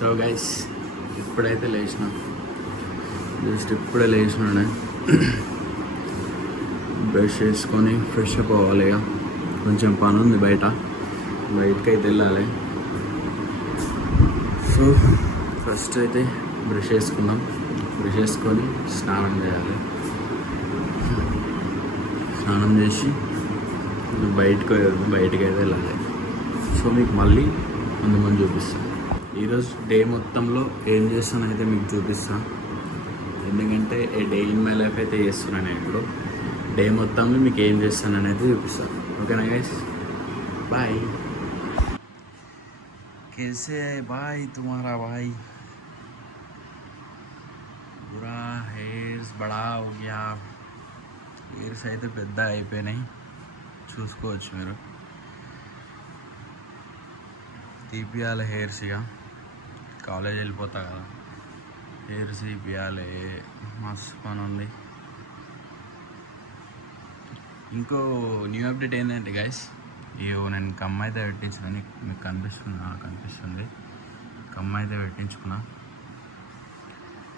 So guys ఇప్పుడైతే లేచిన, just ఇప్పుడే లేచినానే. బ్రష్ చేసుకొని ఫ్రెష్ అప్ అవ్వాలి. ఇక కొంచెం పని ఉంది బయటకైతే వెళ్ళాలి. సో ఫస్ట్ అయితే బ్రష్ చేసుకొని స్నానం చేయాలి. స్నానం చేసి బయటకైతే వెళ్ళాలి. సో మీకు మళ్ళీ ముందు చూపిస్తాను. ఈరోజు డే మొత్తంలో ఏం చేస్తానైతే మీకు చూపిస్తాను. ఎందుకంటే డే ఇన్ మై లైఫ్ అయితే చేస్తున్నాను నేను. ఇప్పుడు డే మొత్తంలో మీకు ఏం చేస్తానని అయితే చూపిస్తాను. ఓకేనా గైస్? బాయ్. कैसे है भाई तुम्हारा भाई? पूरा हेयर्स बड़ा हो गया. हेयर्स అయితే పెద్ద అయిపోయినాయి, చూసుకోవచ్చు మీరు. తీపియాలి హెయిర్స్. ఇక కాలేజ్ వెళ్ళిపోతా కదా, హెయిర్స్ తీపియాలి. మస్తు పని ఉంది. ఇంకో న్యూ అప్డేట్ ఏంటంటే గైస్, ఇగో నేను కమ్మ అయితే పెట్టించిన. మీకు కనిపిస్తుంది. కమ్మ అయితే పెట్టించుకున్నా.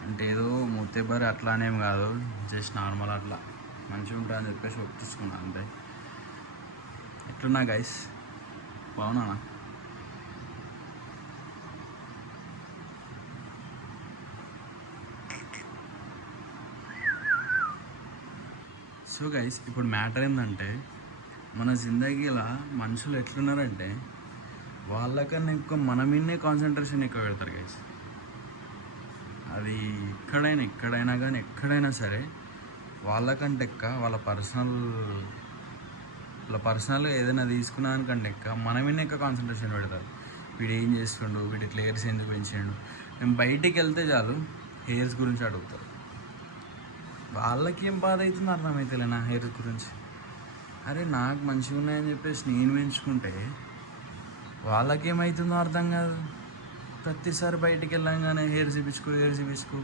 అంటే ఏదో ముత్తెబ్బరి అట్లానేం కాదు, జస్ట్ నార్మల్ అట్లా మంచిగా ఉంటుంది అని చెప్పేసి పెట్టించుకున్నా అంతే. ఎట్లున్నా గైస్? బాగున్నా? సో గైస్, ఇప్పుడు మ్యాటర్ ఏంటంటే, మన జిందగీలో మనుషులు ఎట్లున్నారంటే వాళ్ళకన్నా ఎక్కువ మన మీదనే కాన్సన్ట్రేషన్ ఎక్కువ పెడతారు గైస్. అది ఎక్కడైనా కానీ ఎక్కడైనా సరే వాళ్ళకంటే ఎక్క వాళ్ళ పర్సనల్ ఏదైనా తీసుకున్నానికంటే ఎక్క మన మీదనే ఎక్కువ కాన్సన్ట్రేషన్ పెడతారు. వీడు ఏం చేస్తుండు, వీడి ఇట్లా హెయిర్స్ ఎందుకు పెంచాడు. మేము బయటికి వెళ్తే చాలు హెయిర్స్ గురించి అడుగుతారు. వాళ్ళకి ఏం బాధ అవుతుందో అర్థమవుతలే నా హెయిర్స్ గురించి. అరే నాకు మంచిగా ఉన్నాయని చెప్పేసి నేను పెంచుకుంటే వాళ్ళకేమవుతుందో అర్థం కాదు. ప్రతిసారి బయటికి వెళ్ళంగానే హెయిర్స్ ఇప్పించుకో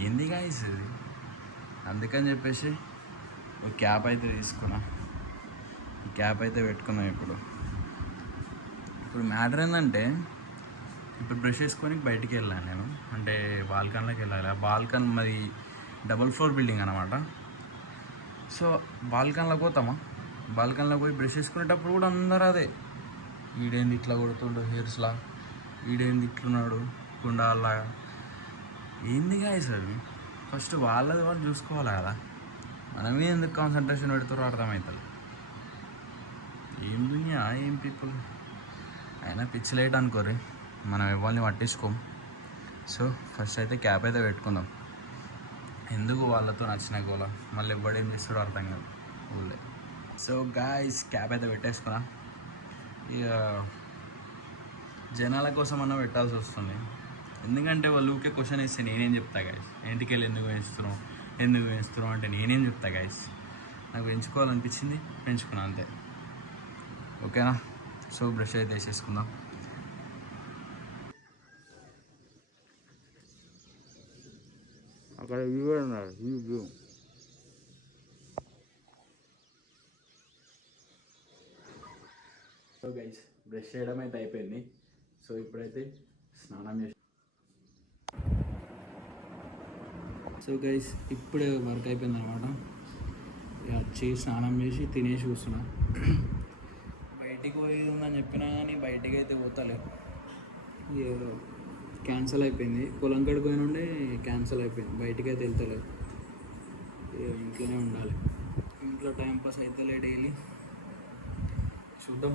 ఏంది గాయస్ ఇది? అందుకని చెప్పేసి ఒక క్యాప్ అయితే తీసుకున్నా. ఈ క్యాప్ అయితే పెట్టుకున్నాం. ఇప్పుడు మ్యాటర్ ఏంటంటే, ఇప్పుడు బ్రష్ చేసుకొని బయటికి వెళ్ళాను నేను. అంటే బాల్కనీలోకి వెళ్ళాలి. ఆ బాల్కనీ మరి డబుల్ ఫ్లోర్ బిల్డింగ్ అనమాట. సో బాల్కనీలోకి పోయి బ్రష్ చేసుకునేటప్పుడు కూడా అందరూ అదే, వీడేంది ఇట్లా కొడుతుండు హెయిర్స్లా, వీడేంది ఇట్లున్నాడు గుండాలాగా. ఏంది గాయస్ అది? ఫస్ట్ వాళ్ళది వాళ్ళు చూసుకోవాలి కదా. మనమే ఎందుకు కాన్సన్ట్రేషన్ పెడతారో అర్థమవుతుంది. ఏం దునియా, ఏం పీపుల్ అయినా పిచ్చి లైట్ అనుకోరు, మనం ఎవరిని పట్టించుకోం. సో ఫస్ట్ అయితే క్యాప్ అయితే పెట్టుకుందాం. ఎందుకు వాళ్ళతో నచ్చిన గోల, మళ్ళీ ఎవ్వడేం చేస్తాడో అర్థం కాదు ఊళ్ళో. సో గాయ్స్, క్యాప్ అయితే పెట్టేసుకున్నా. ఇక జనాల కోసం అన్న పెట్టాల్సి వస్తుంది. ఎందుకంటే వాళ్ళు ఊకే క్వశ్చన్ ఇస్తే నేనేం చెప్తా గాయస్? ఇంటికి వెళ్ళి ఎందుకు పెంచుతున్నావు అంటే నేనేం చెప్తా గాయస్? నాకు పెంచుకోవాలనిపించింది, పెంచుకున్నా అంతే. ఓకేనా? సో బ్రష్ అయితే వేసేసుకుందాం. అక్కడ వ్యూ ఉన్నారు, వ్యూ. సో గైస్, బ్రష్ చేయడం అయితే అయిపోయింది. సో ఇప్పుడైతే స్నానం చేసి, సో గైస్ ఇప్పుడే వర్క్ అయిపోయింది అనమాట. వచ్చి స్నానం చేసి తినేసి కూర్చున్నా. బయటికి పోయేది ఉందని చెప్పినా కానీ బయటికి అయితే పోతలే. క్యాన్సిల్ అయిపోయింది. పొలం కాడికి పోయినుండే క్యాన్సిల్ అయిపోయింది. బయటికి అయితే వెళ్తలేదు. ఇంట్లోనే ఉండాలి. ఇంట్లో టైంపాస్ అవుతలే డైలీ. చూద్దాం,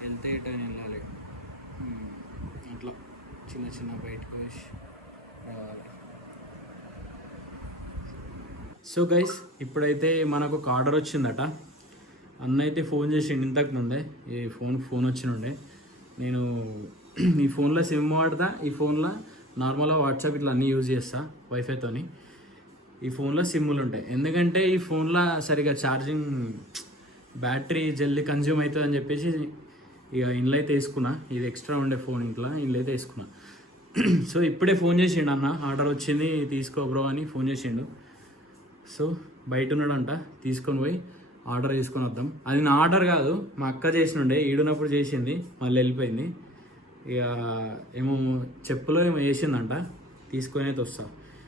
వెళ్తే ఎటైనా వెళ్ళాలి. అట్లా చిన్న బయటకు వేసి రావాలి. సో గైస్, ఇప్పుడైతే మనకు ఒక ఆర్డర్ వచ్చిందట. అన్న అయితే ఫోన్ చేసిండు ఇంతకు ముందే. ఈ ఫోన్ వచ్చినుండే. నేను ఈ ఫోన్లో సిమ్ వాడతా. ఈ ఫోన్లో నార్మల్గా వాట్సాప్ ఇట్లా అన్నీ యూజ్ చేస్తా వైఫైతోని. ఈ ఫోన్లో సిమ్ములు ఉంటాయి. ఎందుకంటే ఈ ఫోన్లో సరిగా ఛార్జింగ్ బ్యాటరీ జల్దీ కన్జ్యూమ్ అవుతుంది అని చెప్పేసి ఇక ఇంట్లో అయితే వేసుకున్నా. ఇది ఎక్స్ట్రా ఉండే ఫోన్ ఇంట్లో అయితే వేసుకున్నా. సో ఇప్పుడే ఫోన్ చేసిండు అన్న, ఆర్డర్ వచ్చింది తీసుకో బ్రో అని ఫోన్ చేసిండు. సో బయట ఉన్నాడంట, తీసుకొని పోయి ఆర్డర్ తీసుకొని వద్దాం. అది నా ఆర్డర్ కాదు, మా అక్క చేసినుండే. ఈడున్నప్పుడు చేసింది, మళ్ళీ వెళ్ళిపోయింది. ఇక ఏమో చెప్పులో ఏమో వేసిందంట, తీసుకొని అయితే వస్తా.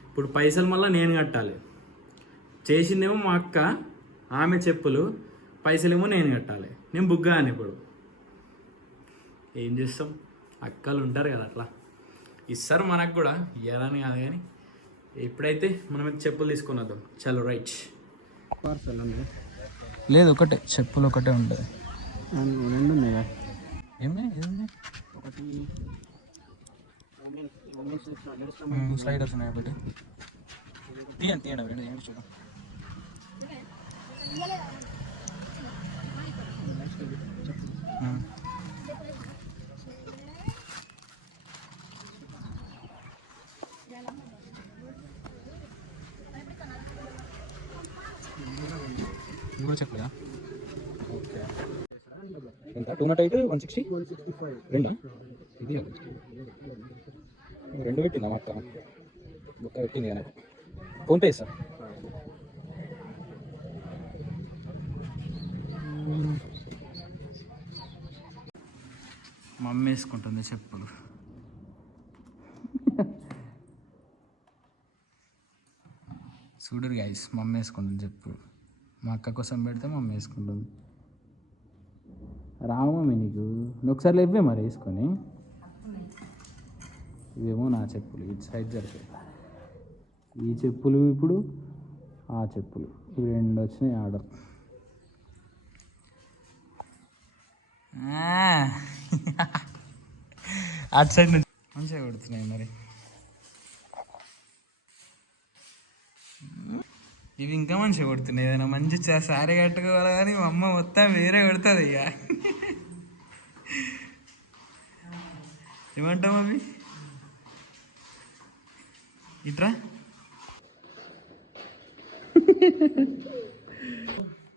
ఇప్పుడు పైసలు మళ్ళీ నేను కట్టాలి. చేసిందేమో మా అక్క, ఆమె చెప్పులు, పైసలేమో నేను కట్టాలి. నేను బుగ్గా అని ఇప్పుడు ఏం చేస్తాం, అక్కలు ఉంటారు కదా అట్లా ఇస్తారు మనకు కూడా, ఇవ్వాలని కాదు కానీ ఇప్పుడైతే మనం చెప్పులు తీసుకొని వద్దాం. చలో రైట్. లేదు ఒకటే చెప్పులు ఒకటే ఉంటుంది. రెండు ఉన్నాయి. ఏమి ఒకటి స్లైడర్స్ ఉన్నాయి ఒకటి. తీయండి రెండు ఏమి చూద్దాం. ఇది కూడా చెప్పలేదా? ఓకే. ఎంత 208 160 రెండా? ఇది రెండు పెట్టిందా మొత్తం? బుక్క పెట్టింది కానీ ఫోన్పే సార్. మమ్మీ వేసుకుంటుంది చెప్పులు. చూడరు గైస్, మమ్మీ వేసుకుంటుంది చెప్పులు. మా అక్క కోసం పెడితే మమ్మీ వేసుకుంటుంది. రావు మమ్మీ నీకు, నువ్వు ఒకసారి లేవే మరి వేసుకొని. ఇవేమో నా చెప్పులు, ఇటు సైడ్ జరిపే. ఈ చెప్పులు ఇప్పుడు ఆ చెప్పులు, ఇవి రెండు వచ్చినాయి ఆర్డర్. అటు సైడ్ నుంచి మంచిగా కొడుతున్నాయి మరి. ఇవి ఇంకా మంచిగా కొడుతున్నాయి. ఏదైనా మంచి సారీ కట్టుకోవాలి కానీ మా అమ్మ మొత్తం వేరే కొడుతుంది. ఇక ఏమంటావు అవి? ఇట్రా.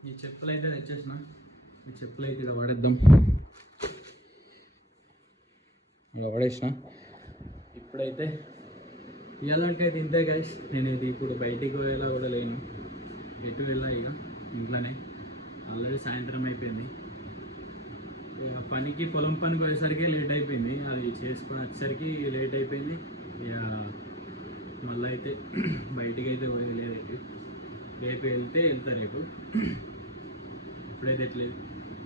ఈ చెప్పులు అయితే తెచ్చేసిన. ఈ చెప్పులు అయితే ఇలా పడేద్దాం. ఇలా పడేసిన. ఇప్పుడైతే ఇవాళకి అయితే ఇంతే గైస్. నేను ఇది ఇప్పుడు బయటికి పోయేలా కూడా లేను, ఎటు వెళ్ళా ఇక ఇంట్లోనే. ఆల్రెడీ సాయంత్రం అయిపోయింది. ఇక పనికి పొలం పనికి పోయేసరికి లేట్ అయిపోయింది. అది చేసుకొని వచ్చేసరికి లేట్ అయిపోయింది. ఇక మళ్ళీ అయితే బయటికి అయితే పోయేది లేదు. రేపు వెళ్తా రేపు. ఇప్పుడైతే ఎట్లేదు.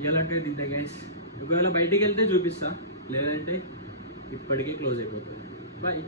ఇవాళకి తింటే గైస్. ఒకవేళ బయటికి వెళ్తే చూపిస్తా, లేదంటే ఇప్పటికీ క్లోజ్ అయిపోతుంది. బాయ్.